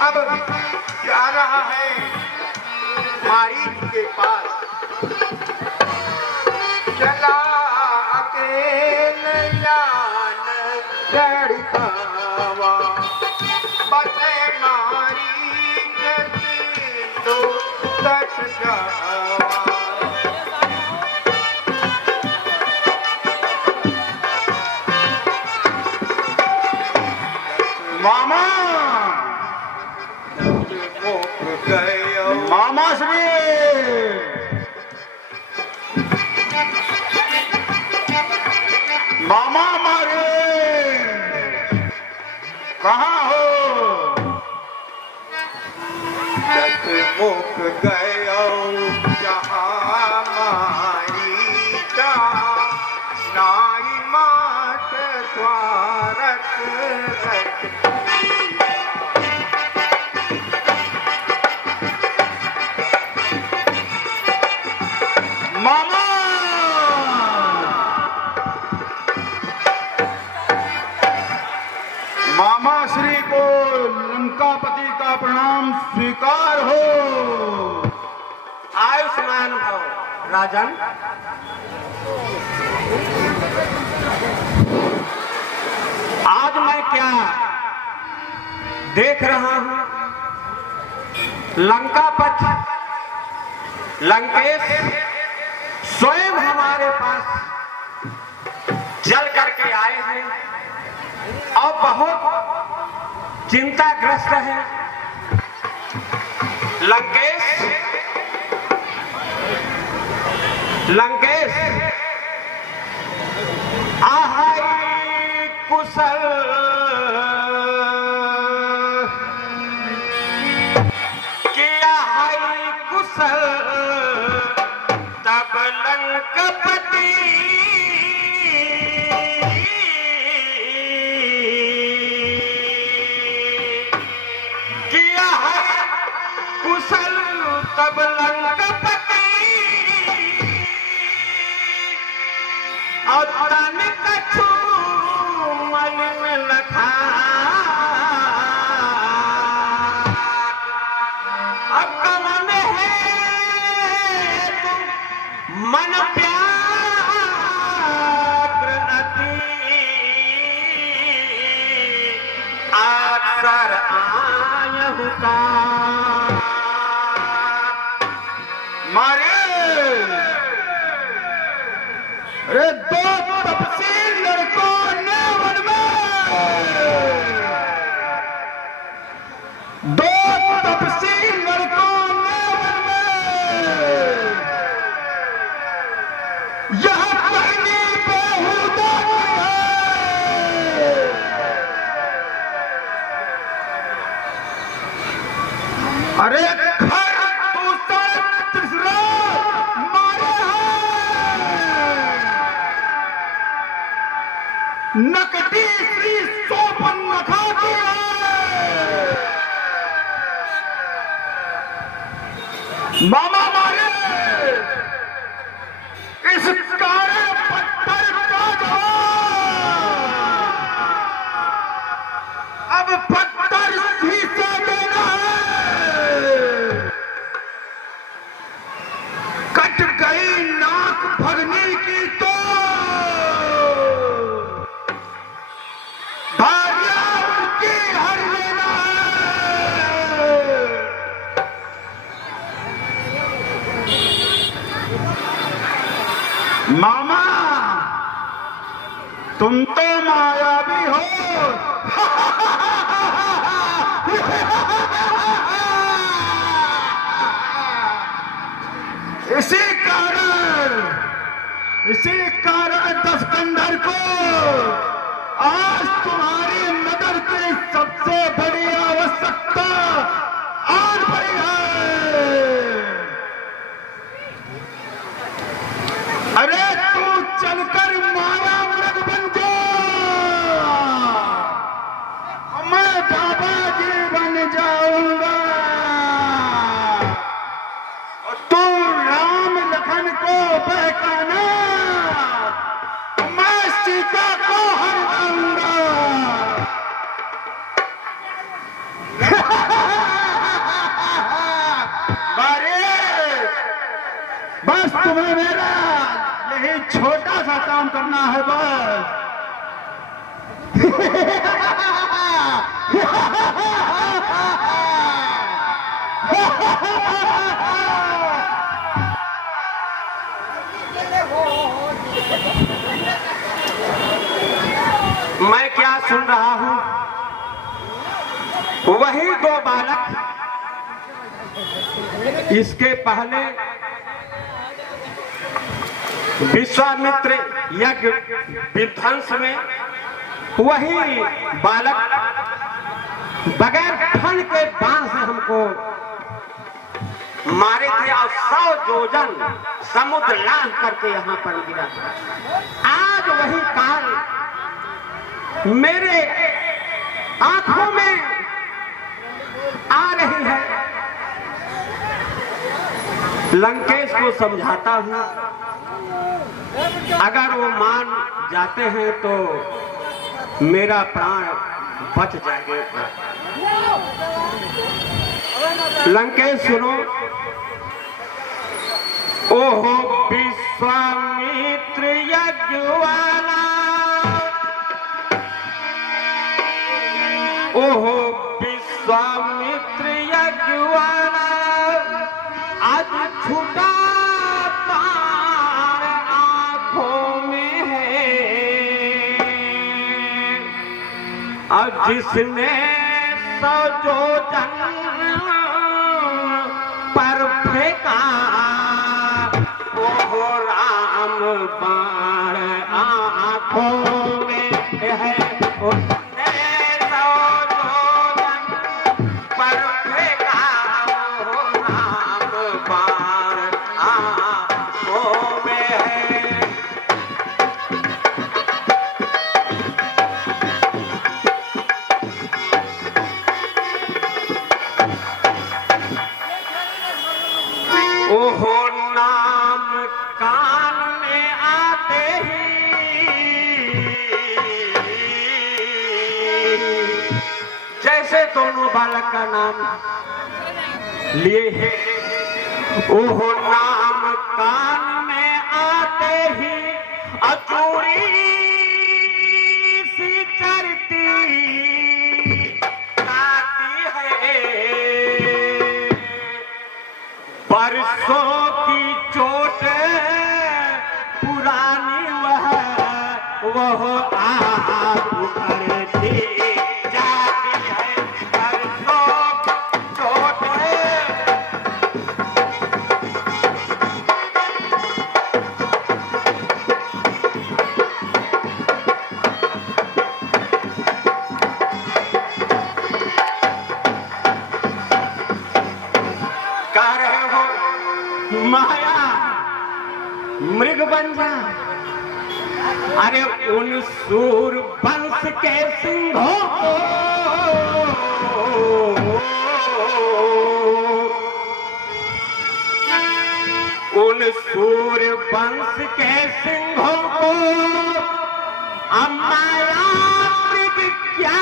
अब जा रहा है मारीच के पास, चला अकेले यान चढ़ावा, बसे मारीच तो तट जावा। मामा मामा श्री मामा मारे कहाँ हो? मुख गयो जहाँ मारीचा, नाई मात द्वारक मामा मामा श्री को लंकापति का प्रणाम स्वीकार हो। आयुष्मान भव राजन। आज मैं क्या देख रहा हूं, लंकापति लंकेश स्वयं हमारे पास जल करके आए हैं और बहुत चिंताग्रस्त है। लंकेश लंकेश आहाई कुशल किया हाई कुशल, तब लंकापति किया है कुशल, तब लंकापति और तन कछु मन में लखा, अब कमन है मन व्याग्र अति, अक्सर आयहु का मारे अरे दो तपसील लड़कों ने वन में, दो तपसील लड़कों ने वन में, यह कहनी बेहुदा है। अरे नकटी श्री सोपन नखा दिया, मामा मारे इस काले पत्थर का जवाब अब पत्थर ही से देना है। कट गई नाक भरने की तो मामा तुम तो मायावी हो। इसी कारण दस्कंधर को आज तुम्हारी मदद की सबसे बड़ी आवश्यकता आन पड़ी है। अरे तू चलकर माया मृग बन जा, मैं बाबा जी बन जाऊंगा और तू राम लखन को बहकाना, मैं सीता को हर दूंगा। तुम्हें मेरा यही छोटा सा काम करना है बस। मैं क्या सुन रहा हूं? वही दो बालक इसके पहले विश्वामित्र यज्ञ विध्वंस में वही बालक बगैर फन के बाण से हमको मारे थे और 100 योजन समुद्र लांघ करके यहाँ पर गिरा था। आज वही काल मेरे आंखों में आ रही है। लंकेश को समझाता हूं, अगर वो मान जाते हैं तो मेरा प्राण बच जाएगा। लंकेश सुनो, ओहो विश्वामित्र यज्ञवाला, ओहो विश्वामित्र यज्ञवाला, आज छूटा पार आंखों में है। और जिसने 100 योजन पर फेंका, ओहो राम बाण आंखों में है। ओहो नाम कान में आते ही जैसे दोनों बालक का नाम लिए हैं, ओहो नाम कान में आते ही अचूरी सी चरती गाती है। परसों की चोट पुरानी वह आज उखड़ती जाती है। परसों की चोट कह रहे हो माया मृग बन जा। अरे उन सूर वंश के सिंहों को उन सूर वंश के सिंहों को माया मृग क्या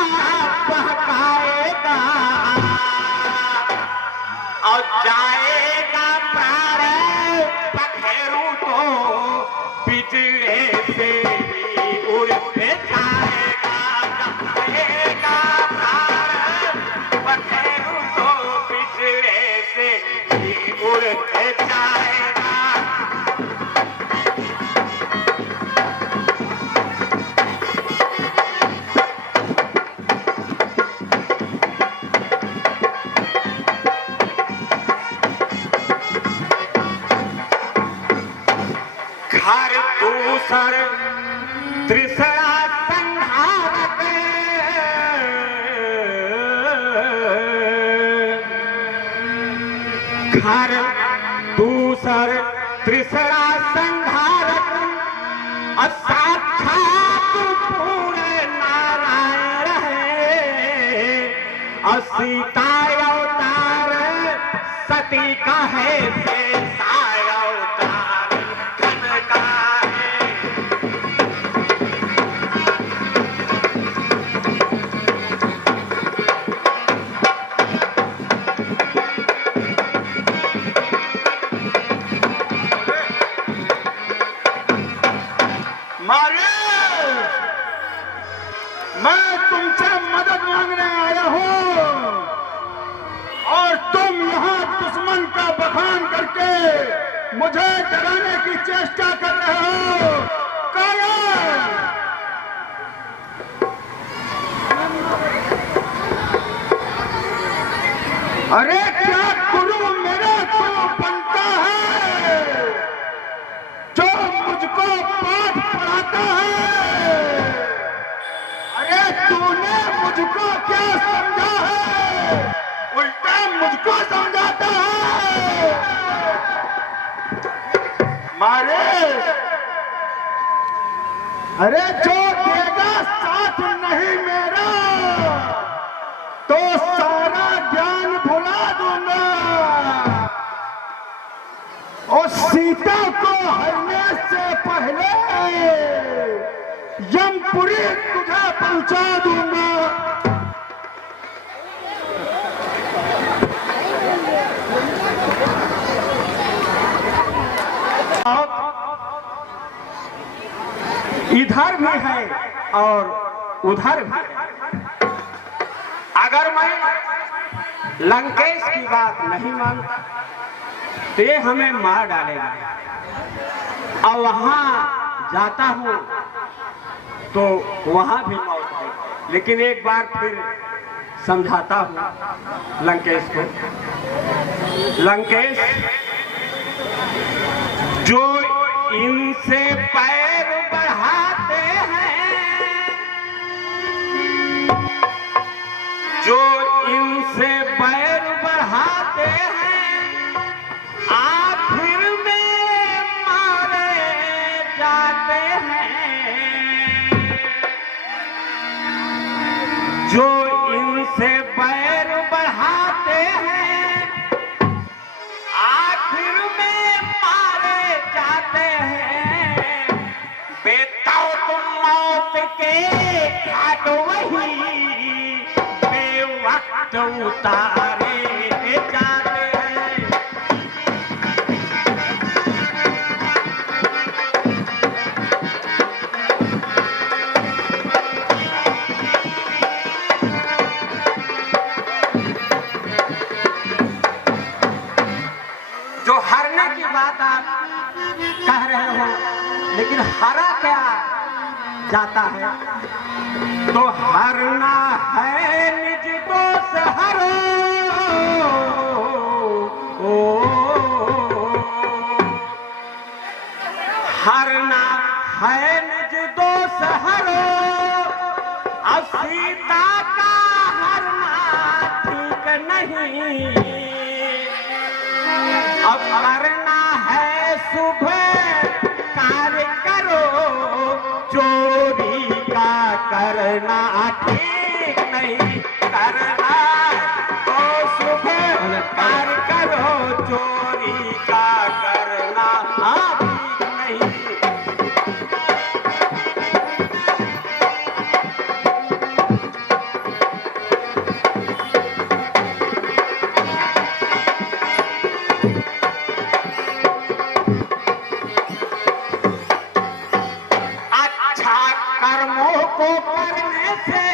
बहकाएगा। और जाएगा प्राण पखेरू तो पिछड़े से ही उड़ के जाएगा। जाएगा प्राण पखेरू तो पिछड़े से ही उड़ के जाएगा। घर दूसर त्रिसरा संहारक, घर दूसर त्रिसरा संहारक, साक्षात पूर्ण नारायण है। और सीता अवतार सती का है अवतार घन का है। मुझे डराने की चेष्टा कर रहे हो? कायर! अरे क्या गुरु मेरा तो बनता है जो मुझको पाठ पढ़ाता है? अरे तूने मुझको क्या समझा है? उल्टा मुझको समझाता है। मारे! अरे जो देगा साथ नहीं मेरा तो सारा ज्ञान भुला दूंगा और सीता को हरने से पहले यमपुरी तुझे पहुंचा दूंगा। इधर भी है और उधर भी है। अगर मैं लंकेश की बात नहीं मानता तो ये हमें मार डालेगा, और वहां जाता हूं तो वहां भी मौत है। लेकिन एक बार फिर समझाता हूं लंकेश को। लंकेश, जो इनसे पैर बढ़ाते हैं, जो इनसे पैर बढ़ाते हैं, आखिर में मारे जाते हैं। जो इनसे पैर बढ़ाते हैं, आखिर में मारे जाते हैं। बेताओ तुम मौत के घाट वही बेवक्त उतारे जाते हैं। जो हारने की बात आप कह रहे हो, लेकिन हारा क्या जाता है? तो हारना है निज दोष हरो, हारना है निज दोष हरो, अब सीता का हारना ठीक नहीं। अब करना है सुबह कार्य करो, चोरी का करना ठीक नहीं। करना तो सुबह कार्य करो, चोरी का करना ठीक नहीं। कर्मों को करने से,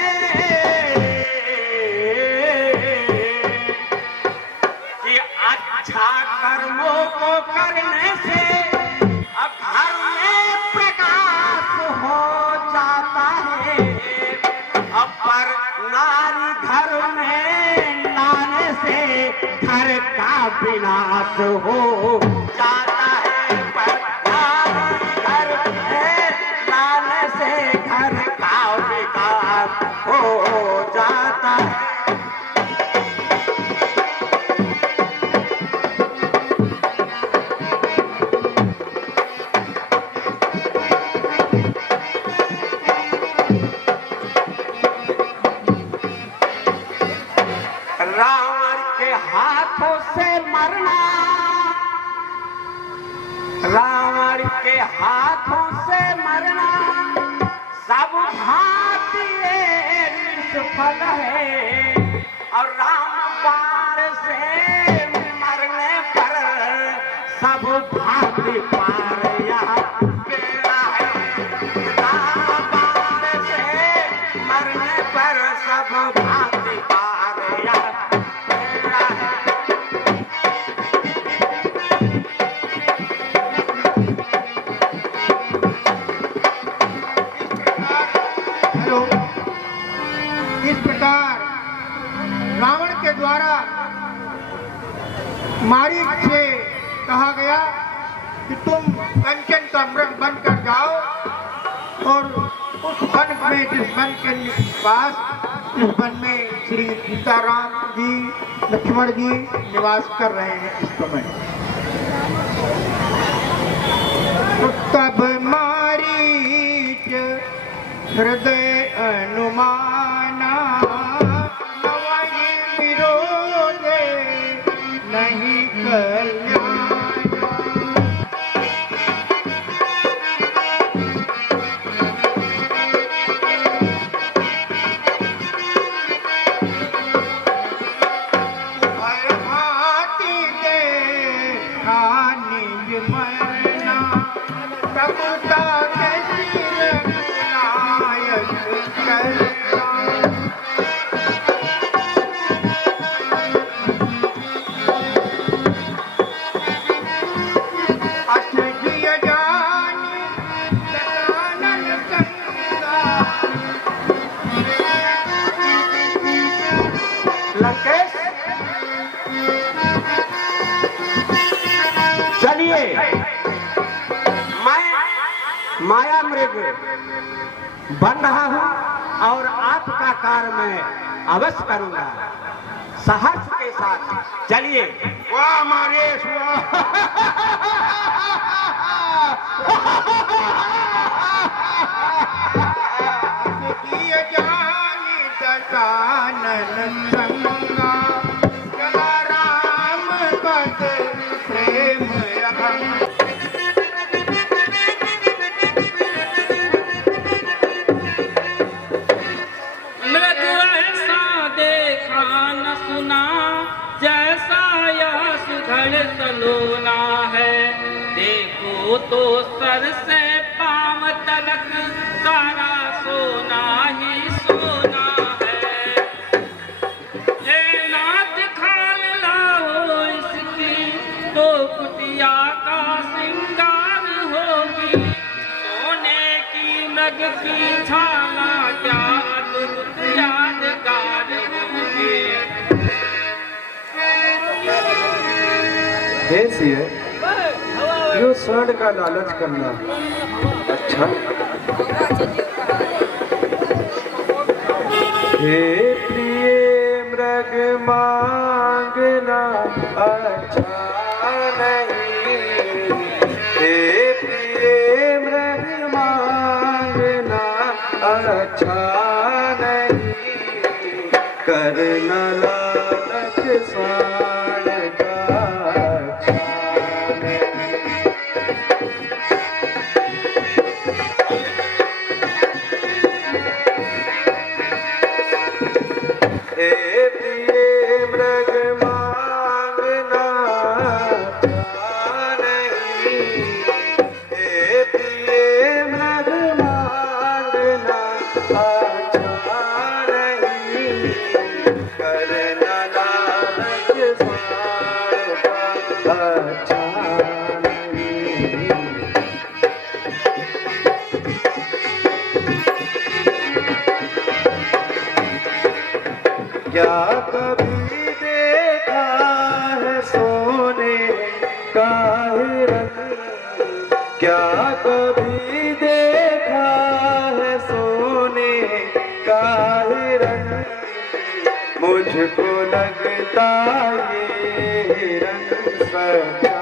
कि अच्छा कर्मों को करने से अब घर में प्रकाश हो जाता है। अब पर नारी घर में लाने से घर का विनाश हो जाता है। पर नारी घर में लाने से घर का विकास हो जाता है। रावण के हाथों से मरना, रावण के हाथों से मरना सब भांति निष्फल है। और राम बाण से मरने पर सब भांति पार यहाँ बेड़ा है। राम बाण से मरने पर सब भांति पार यहाँ बेड़ा है। द्वारा मारीच से कहा गया कि तुम कंचन का मृग बनकर जाओ और उस वन में, जिस वन के पास, इस वन में श्री सीताराम जी, लक्ष्मण जी निवास कर रहे हैं इस समय। तो तब मारीच हृदय अनुमाना, नवहि विरोधे नहीं कल्याण। लंकेश, चलिए मैं माया मृग बन रहा हूं और आपका कार्य मैं अवश्य करूंगा सहर्ष के साथ। चलिए। वाह मारेश वाह। दशानन संगा चला राम पद प्रेम अभंग। मृग ऐसा देखा न सुना, जैसा यह सुघड़ सलोना है। देखो तो सर से पांव तलक सारा सोना ही सोना है। ये नाथ खाल लाओ इसकी, तो कुटिया का श्रृंगार होगी। सोने की मृग की छाला क्या अद्भुत यादगार होगी। हे सिए, यो स्वर्ण का लालच करना अच्छा। हे प्रिय मृग मांगना अच्छा नहीं। हे प्रिय मृग मांगना अच्छा नहीं। करना लालच स्वर्ण का अच्छा नहीं। हे प्रिय मृग मांगना अच्छा नहीं। हे प्रिय मृग मांगना अच्छा नहीं। करना लालच स्वार का अच्छा नहीं। क्या कभी देखा है सोने का रंग? क्या कभी देखा है सोने का रंग? मुझको लगता ये रंग सच्चा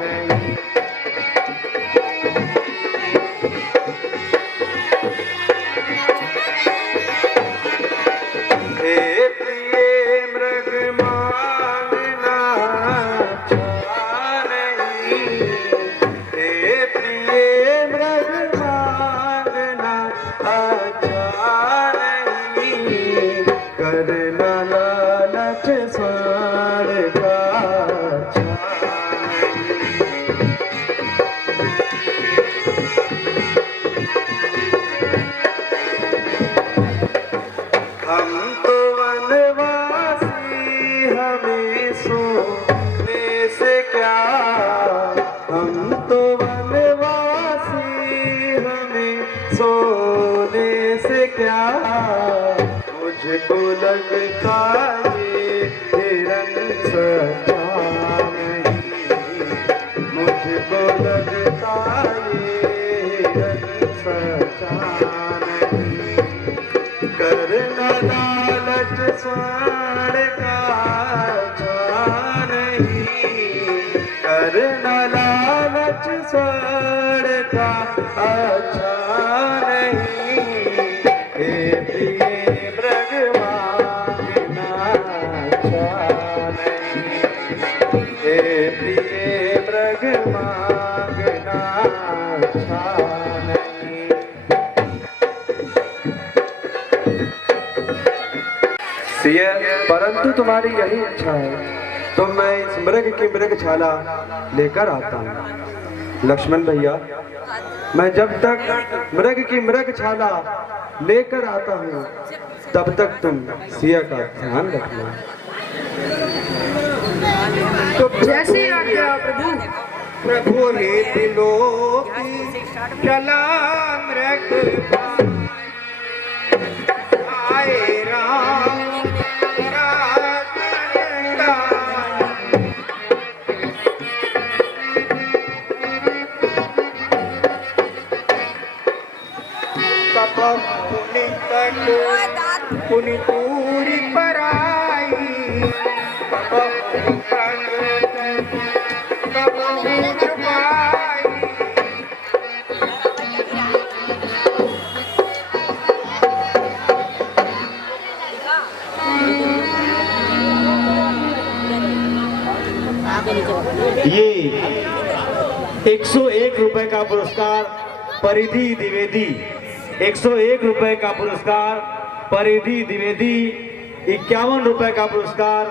नहीं। हे प्रिय मृग मांगना अच्छा नहीं। हे प्रिय मृग मांगना अच्छा नहीं। करना लालच स्वर्ण का अच्छा नहीं। हम तो वनवासी, हमें सोने से क्या। हम तो वनवासी, हमें सोने से क्या। मुझको लगता ये सच्चा नहीं, मुझको लगता ये रंग सच्चा नहीं। करना लालच स्वर्ण का अच्छा नहीं, करना लालच स्वर्ण का अच्छा नहीं। हे प्रिय मृग मांगना अच्छा नहीं, हे प्रिय मृग मांगना अच्छा नहीं। सिया, परंतु तुम्हारी यही इच्छा है तो मैं इस मृग की मृगशाला लेकर आता हूँ। लक्ष्मण भैया, मैं जब तक मृग की मृगशाला लेकर आता हूँ तब तक तुम सिया का ध्यान रखना। तो जैसे आज्ञा प्रभु। प्रभु हे त्रिलोकी चला मृग आए राम पुनि पूरी पराई ये 101 रुपए का पुरस्कार परिधि द्विवेदी, 101 रुपए का पुरस्कार परिधि द्विवेदी, 51 रुपए का पुरस्कार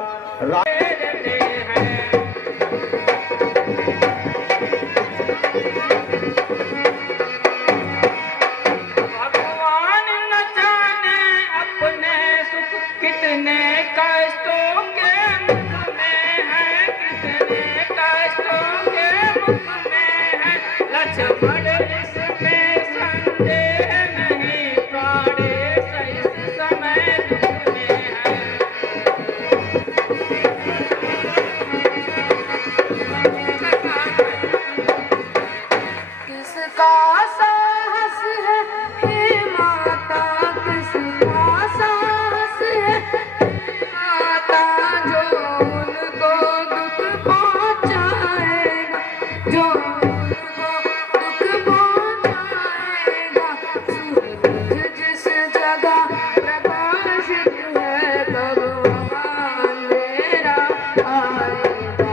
भगवान न जाने अपने सुख कितने कष्टों के मुख में है, कितने कष्टों के मुख में है। लक्ष्मण इसमें संदेह नहीं, प्राणेश इस समय दुख में है। किसका साहस है हे माता, किसका साहस है हे माता, जो उनको दुख पहुंचाएगा, जो उनको दुख पहुंचाएगा। सूरज जिस जगह प्रकाशित है तब वहाँ अंधेरा आएगा।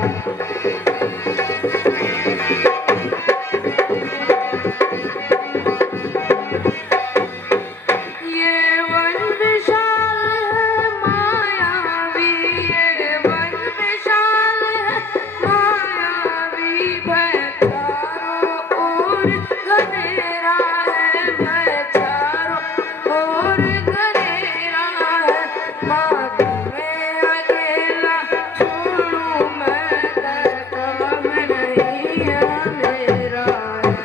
ये वन विशाल है मायावी, ये वन विशाल है मायावी, भय चारों ओर घनेरा है, भय चारों ओर घनेरा है। मार्ग में अकेला छोड़ूं मैं, करता मैं नहीं अंधेरा है।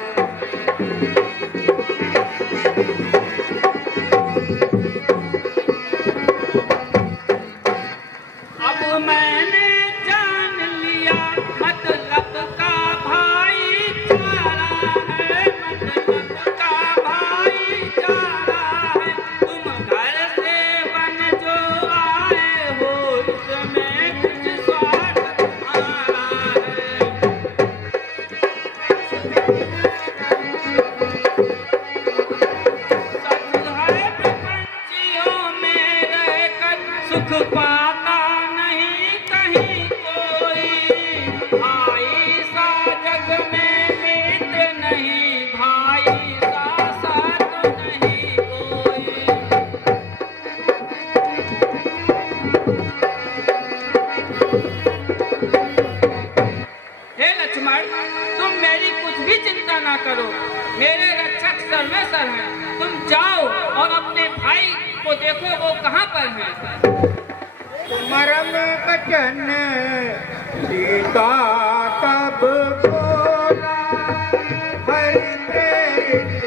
अब मैंने जान लिया मतलब का भाईचारा है, मतलब का भाईचारा है। तुम घर से वन जो आए हो, इसमें कुछ स्वार्थ तुम्हारा है। सच है प्रपंचियों में रहकर सुख पाता नहीं कहीं कोई, भाई सा जग में मित्र नहीं, भाई सा साथ नहीं कोई। हे लक्ष्मण, तुम मेरी कुछ भी चिंता ना करो, मेरे रक्षक सर्वेसर हैं। तुम जाओ और अपने भाई को देखो वो कहाँ पर है। मरम बचन सीता तब बोला, हरि प्रेरित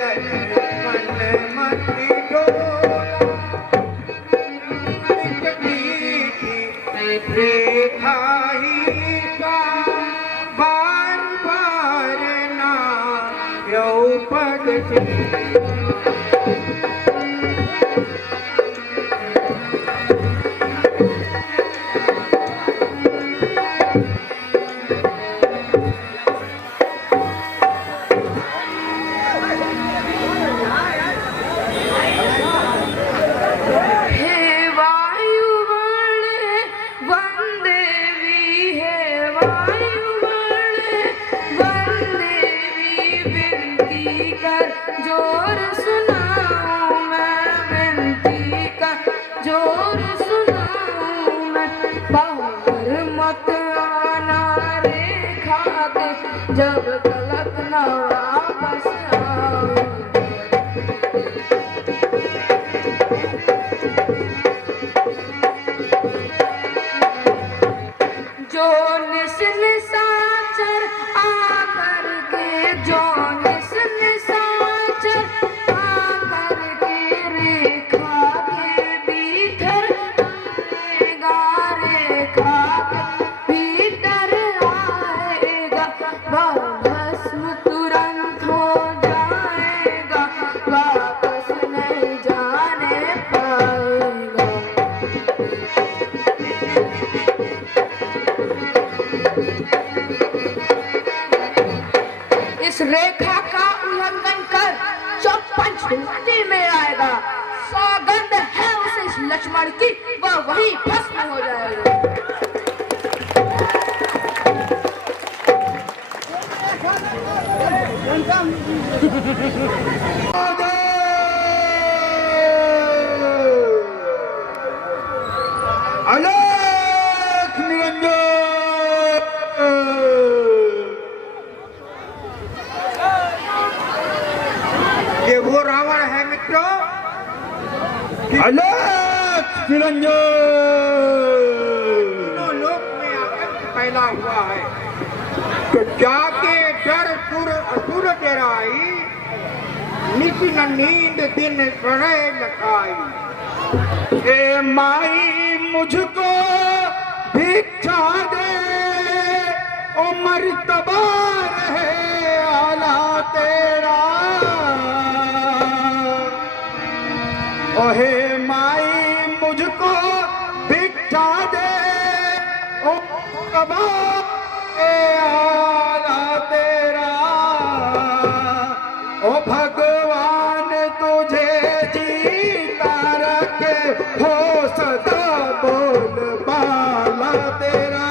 लक्ष्मण मति डोला। रेखा ही का बार बार ना यौ पद जब तलक न वापस आओ जो निस निसाचर आकर के जो निस निसाचर आकर के रेखा के भीतर आएगा रेखा के भीतर आएगा वह भस्म तुरंत हो जाएगा वापस नहीं जाने पाएगा। इस रेखा का उल्लंघन कर जो पंचवटी में आएगा सौगंध है उसे लक्ष्मण की वह वही भस्म हो जाएगा। अलख निरंजन ये वो रावण है मित्रों, अलख निरंजन तीनों लोक में आतंक फैला हुआ है। तो जाके डर सुर असुर डराई नित न नींद दिन प्रणय लखाई। ए माई मुझको भिक्षा दे ओ मर्तबा रहे आला तेरा। ओ हे माई मुझको भिक्षा दे ओ मर्तबा रहे आला तेरा। ओ भगवान तुझे जीता रखे हो सदा बोल बाला तेरा।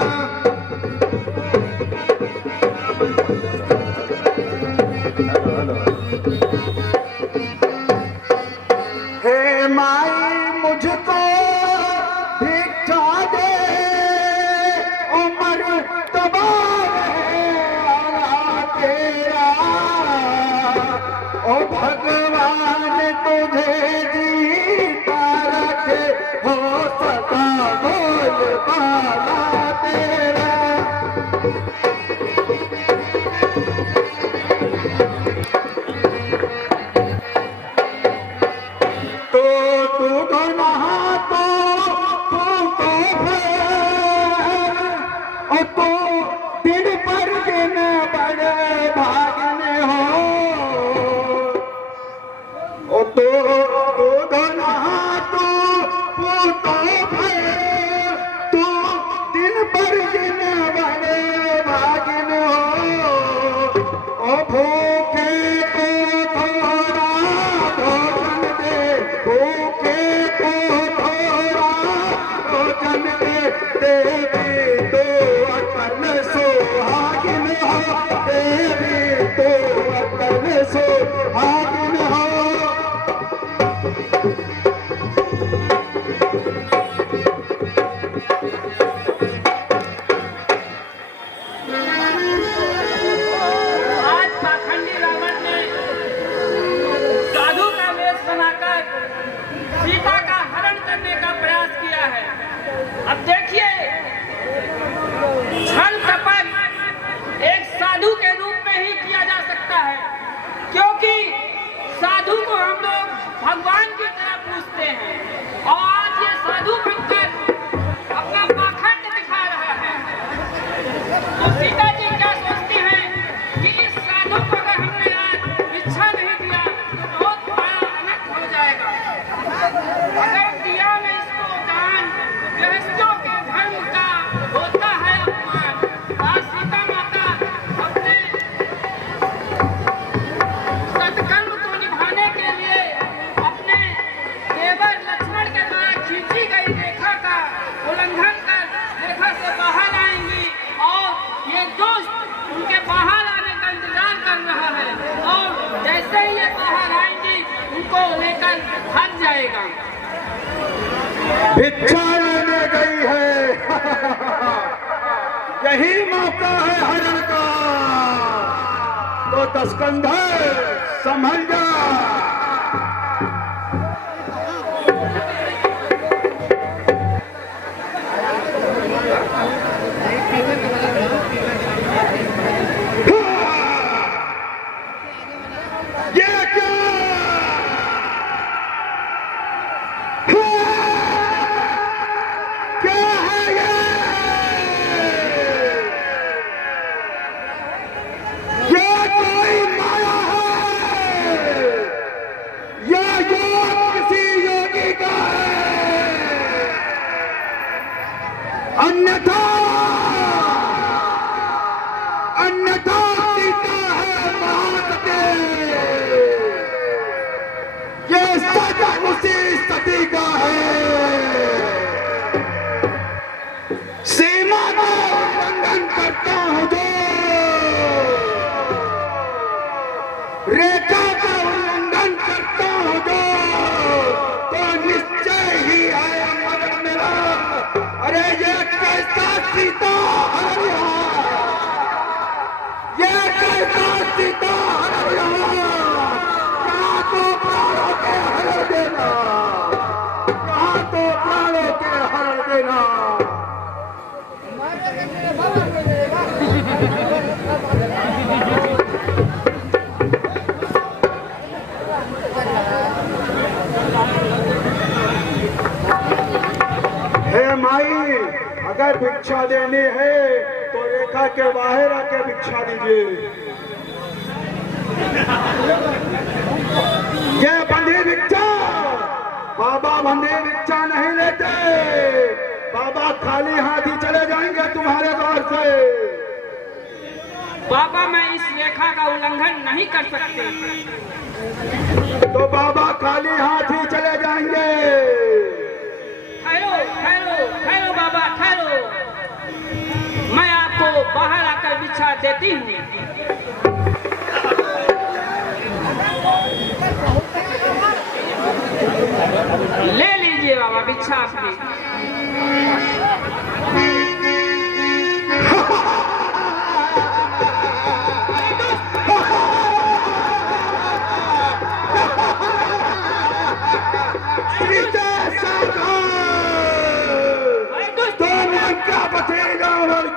हे माई मुझको भिक्षा दे ओ मर्तबा रहे आला तेरा। ओ भगवान तुझे जीता रखे हो सदा बोल बाला तेरा। तो तू नहा तो और तो दिन पर दिन बड़े भागने हो। ओ तो नहा तो तू दिन पर दिन बड़े भागने हो। ओ भूखे को थोड़ा भोजन दे भूखे को थोड़ा भोजन दे देवी तो अकल सुहागिन हो। देवी तो अकल सुहागिन हो। आज पाखंडी रावण ने साधु का वेश बनाकर सीता का हरण करने का प्रयास किया है। अब देखिए छल कपट एक साधु के रूप में ही किया जा सकता है, क्योंकि साधु यही मौका है हरण का, तो दस्कंधर संभल जा। अन्यथा अन्यथा सीता है महासती, ये सदा उसी सती का है। सीमा का उल्लंघन करता हूं जो, रेखा का उल्लंघन करता हूं जो, तो निश्चय ही है मरण मेरा। अरे ये कैसा सीता हरण, ये कैसा सीता हरण, कहाँ तो प्राणों के हरण देना, कहाँ तो प्राणों के हरण देना। हे माई, अगर भिक्षा देनी है तो रेखा के बाहर आके भिक्षा दीजिए। ये बंधी भिक्षा, बाबा बंधी भिक्षा नहीं लेते। बाबा खाली हाथ ही चले जाएंगे तुम्हारे द्वार से। बाबा मैं इस रेखा का उल्लंघन नहीं कर सकते। तो बाबा खाली हाथ ही चले जाएंगे। ठहरो ठहरो ठहरो बाबा ठहरो, मैं आपको बाहर आकर भिक्षा देती हूँ। ले लीजिए बाबा भिक्षा अपनी।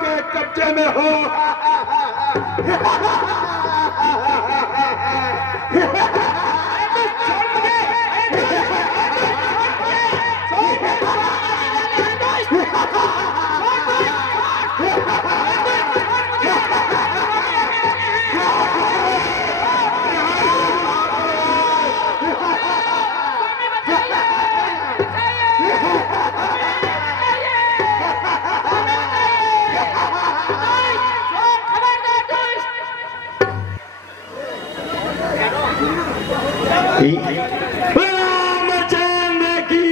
के कब्जे में हो। रामचंद्र की,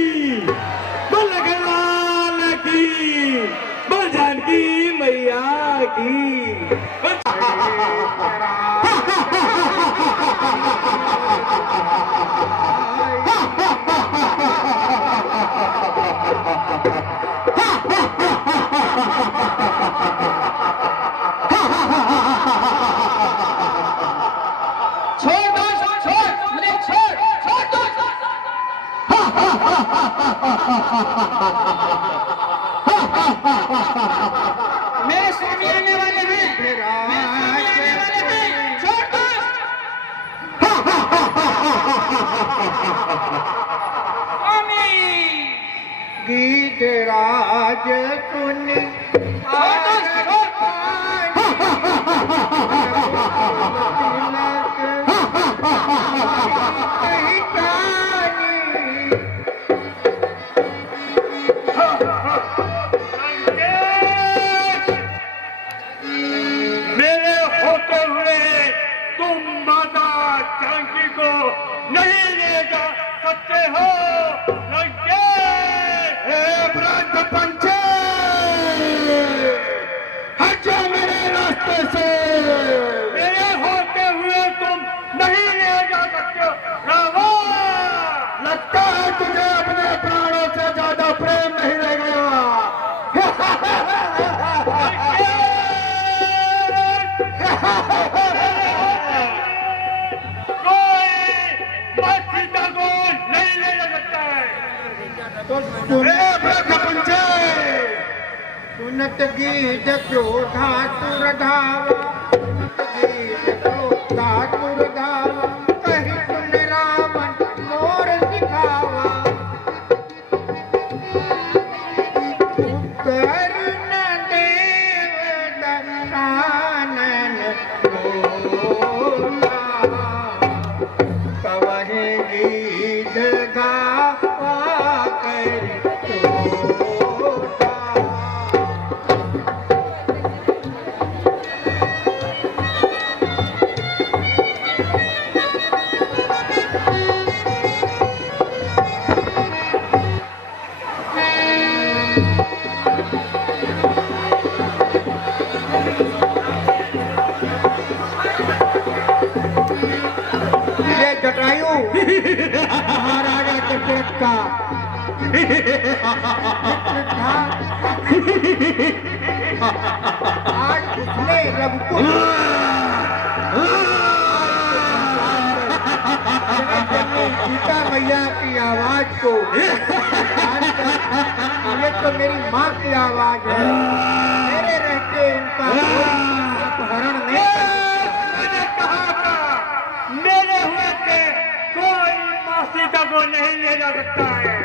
बलगलाल की, बलजानकी मैया की। मेरे स्वामी आने वाले हैं, मेरे स्वामी आने वाले हैं, छोड़ दो। स्वामी गीत राज सुन मेरे होते हुए तुम माता जानकी को नहीं ले जा सकते हो। हे ब्रज पंचे, हट जा मेरे रास्ते से। मेरे होते हुए तुम नहीं ले जा सकते हो रावण। लगता है तुझे अपने प्राणों से ज्यादा प्रेम नहीं रह गया। माँ सीता को नहीं ले जा सकता है। तो सुनत गीत क्रोधा तुरधावा, गीत क्रोधा तुरधावा, कही सुन रावण मोर सिखावा। उत्तर न देव दशानन बोला, कवहि गीत गावा करि तोता। ये जटायु महाराजा दशरथ का मित्र था। आज उसने रघुकुल सीता मैया की आवाज को ये तो मेरी माँ की आवाज है, मेरे रहते उनका अपहरण नहीं कर सकता। मैंने कहा था मेरे हुए थे कोई माँ सीता को नहीं ले जा सकता है।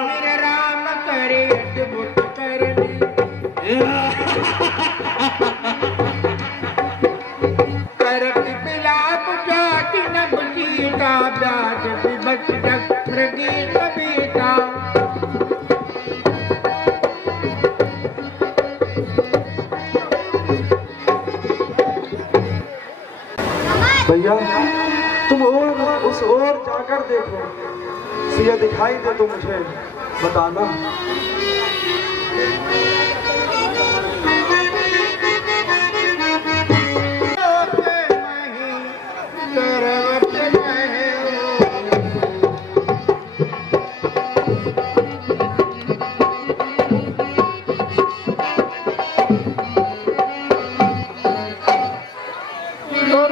मेरे राम करे अद्भुत करनी, करत बिलाप जाति नभ सीता, ब्याज विभस जग मृगी कविता। भैया तुम और उस ओर जाकर देखो, सिया दिखाई दे तो मुझे बताना।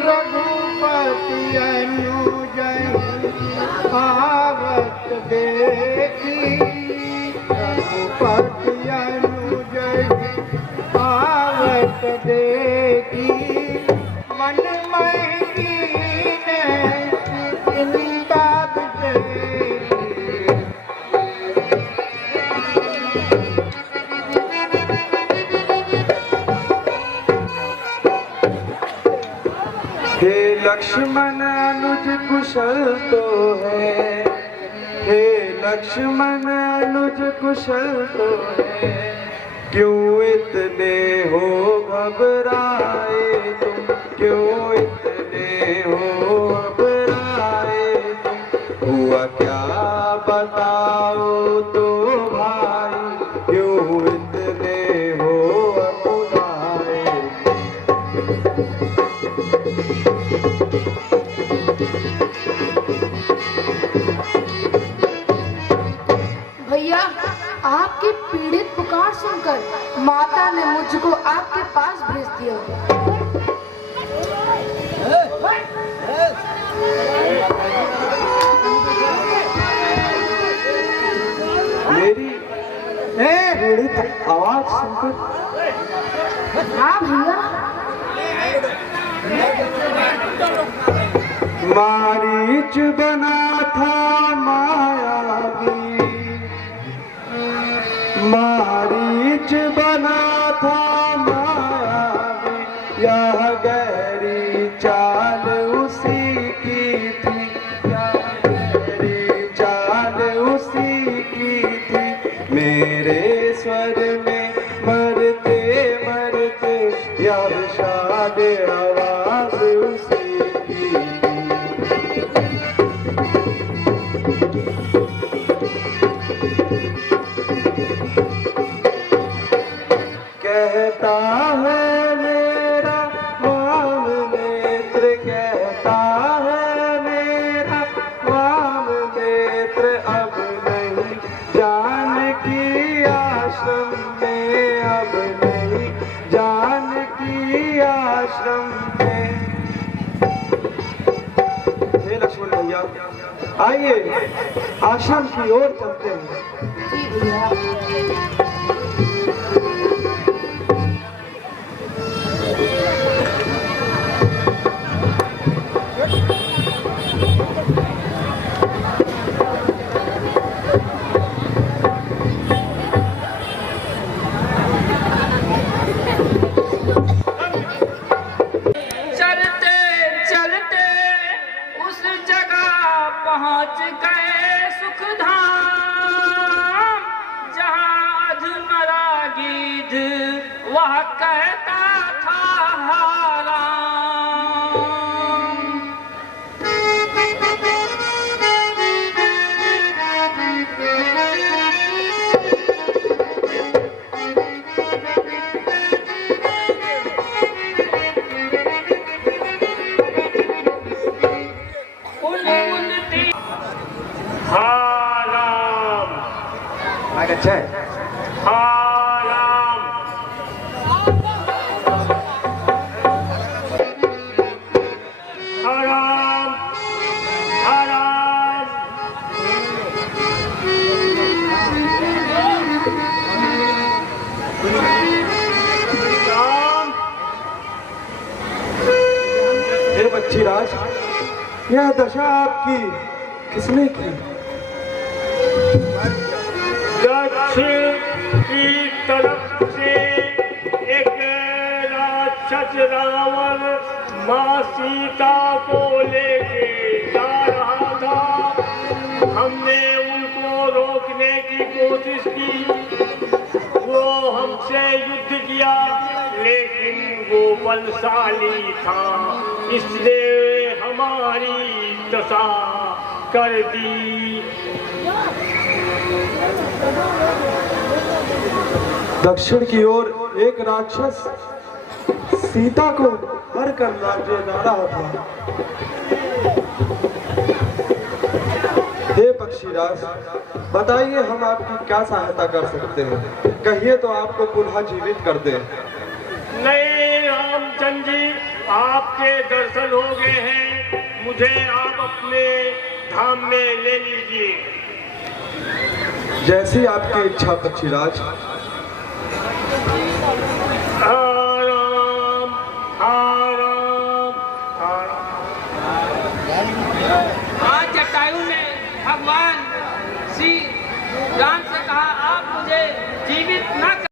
रघुपति अनुजय आवत देखी, रघुपति अनुजय आवत देखी, मन में कीने चिंता बिचरी। हे लक्ष्मण अनुज कुशल तो है, हे लक्ष्मण अनुज कुशल तो है, क्यों इतने हो घबराए तुम, क्यों इतने हो घबराए तुम, हुआ क्या बताओ तो भाई, क्यों इतने हो अकुलाए। भैया, आपकी पीड़ित पुकार सुनकर माता ने मुझको आपके पास भेज दिया। मेरी पीड़ित आवाज सुनकर हाँ भैया, मारीच बना था मायावी, मारीच बना था मायावी, यह गहरी चाल उसी की थी, यह गहरी चाल उसी की थी, मेरे स्वर में मरते मरते यह शाद आवाज उसी की थी। भैया, आइए आश्रम की ओर चलते हैं। जी भैया। चलते चलते उस जगह पहुंच गए सुखधाम, जहां अधमरा गिद्ध वह कहता था हाराम। उनती हाराम अच्छा है। हाराम हाराम हाराम राम। हे बच्चीराज, यह दशा आपकी किसने की? दक्षिण की तरफ से एक राक्षस रावण माँ सीता को लेके जा रहा था। हमने उनको रोकने की कोशिश की, वो हमसे युद्ध किया, लेकिन वो बलशाली था, इसने हमारी दशा कर दी। दक्षिण की ओर एक राक्षस सीता को हर कर राज्य जा रहा था। हे पक्षीराज, बताइए हम आपकी क्या सहायता कर सकते हैं? कहिए तो आपको पुनः जीवित कर दें। नहीं रामचंद्र जी, आपके दर्शन हो गए हैं, मुझे आप अपने धाम में ले लीजिए। जैसी आपकी इच्छा पक्षीराज।